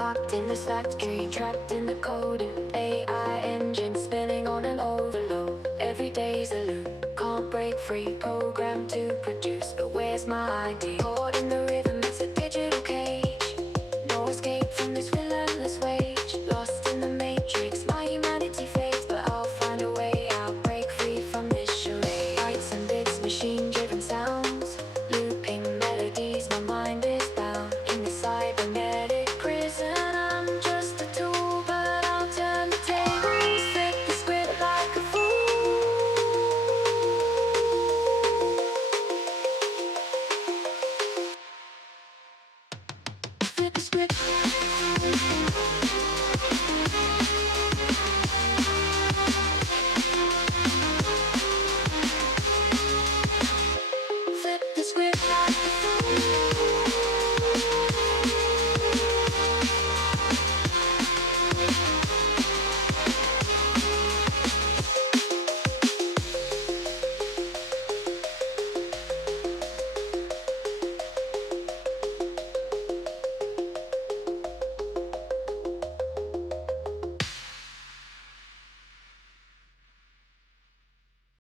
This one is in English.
Locked in this factory, trapped in the code. AI engine spinning on an overload. Every day's a loop, can't break free. Programmed to produce, but where's my ID? Caught in the rhythm, it's a digital cage. No escape from this relentless wage. Lost in the matrix, my humanity fades, but I'll find a way out. Break free from this charade. Bytes and bits, machine-driven sounds, looping melodies. My mind is bound in the cybernetic prison. I'm just a tool, but I'll turn the tables. Flip the script like a fool. Flip the script.